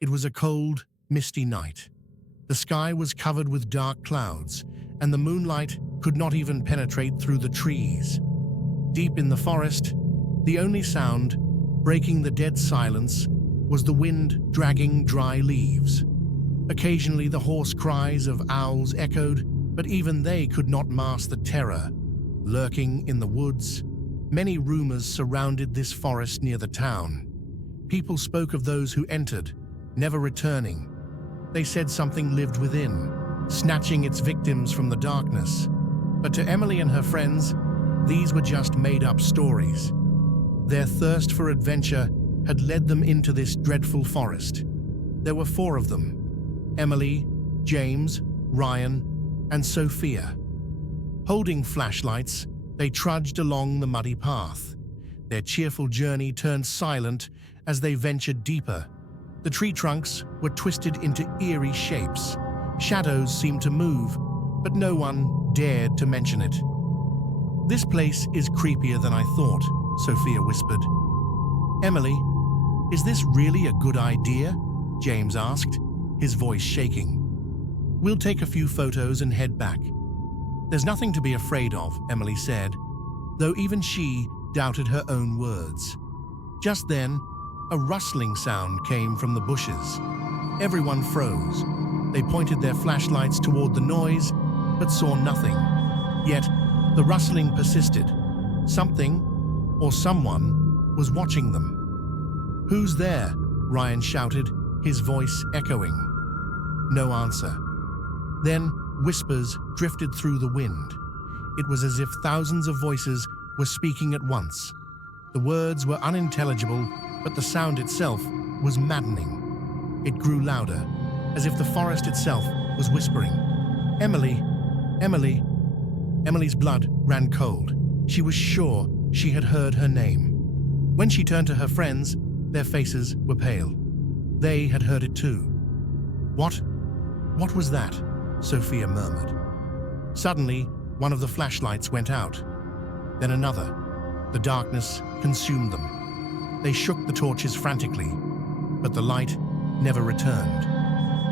It was a cold, misty night. The sky was covered with dark clouds, and the moonlight could not even penetrate through the trees. Deep in the forest, the only sound, breaking the dead silence, was the wind dragging dry leaves. Occasionally the hoarse cries of owls echoed, but even they could not mask the terror lurking in the woods. Many rumors surrounded this forest near the town. People spoke of those who entered, never returning. They said something lived within, snatching its victims from the darkness. But to Emily and her friends, these were just made-up stories. Their thirst for adventure had led them into this dreadful forest. There were 4 of them: Emily, James, Ryan, and Sophia. Holding flashlights, they trudged along the muddy path. Their cheerful journey turned silent as they ventured deeper. The tree trunks were twisted into eerie shapes. Shadows seemed to move, but no one dared to mention it. "This place is creepier than I thought," Sophia whispered. "Emily, is this really a good idea?" James asked, his voice shaking. "We'll take a few photos and head back." "There's nothing to be afraid of," Emily said, though even she doubted her own words. Just then, a rustling sound came from the bushes. Everyone froze. They pointed their flashlights toward the noise, but saw nothing. Yet, the rustling persisted. Something, or someone, was watching them. "Who's there?" Ryan shouted, his voice echoing. No answer. Then, whispers drifted through the wind. It was as if thousands of voices were speaking at once. The words were unintelligible, but the sound itself was maddening. It grew louder, as if the forest itself was whispering. "Emily, Emily." Emily's blood ran cold. She was sure she had heard her name. When she turned to her friends, their faces were pale. They had heard it too. What was that?" Sophia murmured. Suddenly, one of the flashlights went out. Then another. The darkness consumed them. They shook the torches frantically, but the light never returned.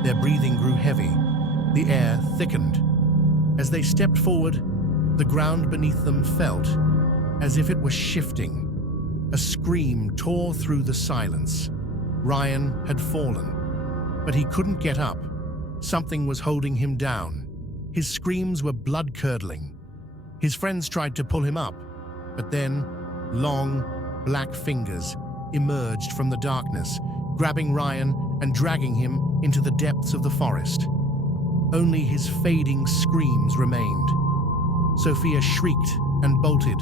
Their breathing grew heavy. The air thickened. As they stepped forward, the ground beneath them felt as if it was shifting. A scream tore through the silence. Ryan had fallen, but he couldn't get up. Something was holding him down. His screams were blood-curdling. His friends tried to pull him up, but then long, black fingers emerged from the darkness, grabbing Ryan and dragging him into the depths of the forest. Only his fading screams remained. Sophia shrieked and bolted.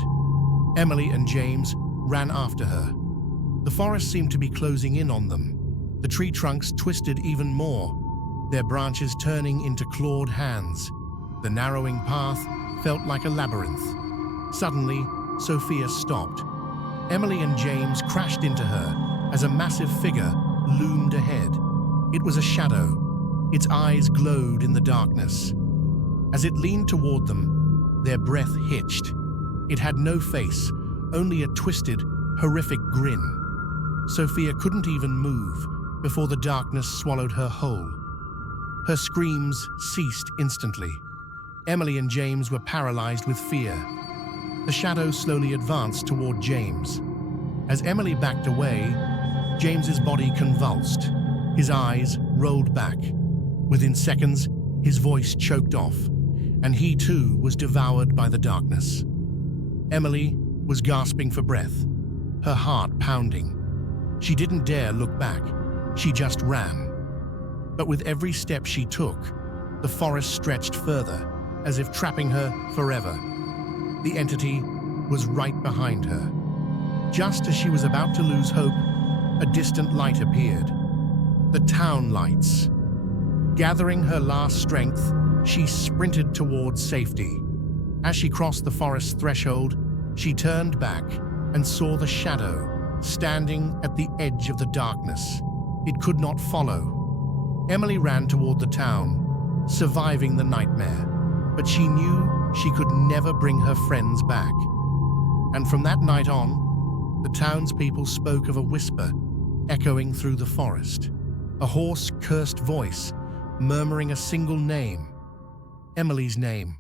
Emily and James ran after her. The forest seemed to be closing in on them. The tree trunks twisted even more, their branches turning into clawed hands. The narrowing path felt like a labyrinth. Suddenly, Sophia stopped. Emily and James crashed into her as a massive figure loomed ahead. It was a shadow. Its eyes glowed in the darkness. As it leaned toward them, their breath hitched. It had no face, only a twisted, horrific grin. Sophia couldn't even move before the darkness swallowed her whole. Her screams ceased instantly. Emily and James were paralyzed with fear. The shadow slowly advanced toward James. As Emily backed away, James's body convulsed. His eyes rolled back. Within seconds, his voice choked off, and he too was devoured by the darkness. Emily was gasping for breath, her heart pounding. She didn't dare look back. She just ran. But with every step she took, the forest stretched further, as if trapping her forever. The entity was right behind her. Just as she was about to lose hope, a distant light appeared. The town lights. Gathering her last strength, she sprinted towards safety. As she crossed the forest's threshold, she turned back and saw the shadow standing at the edge of the darkness. It could not follow. Emily ran toward the town, surviving the nightmare, but she knew she could never bring her friends back. And from that night on, the townspeople spoke of a whisper echoing through the forest. A hoarse, cursed voice, murmuring a single name. Emily's name.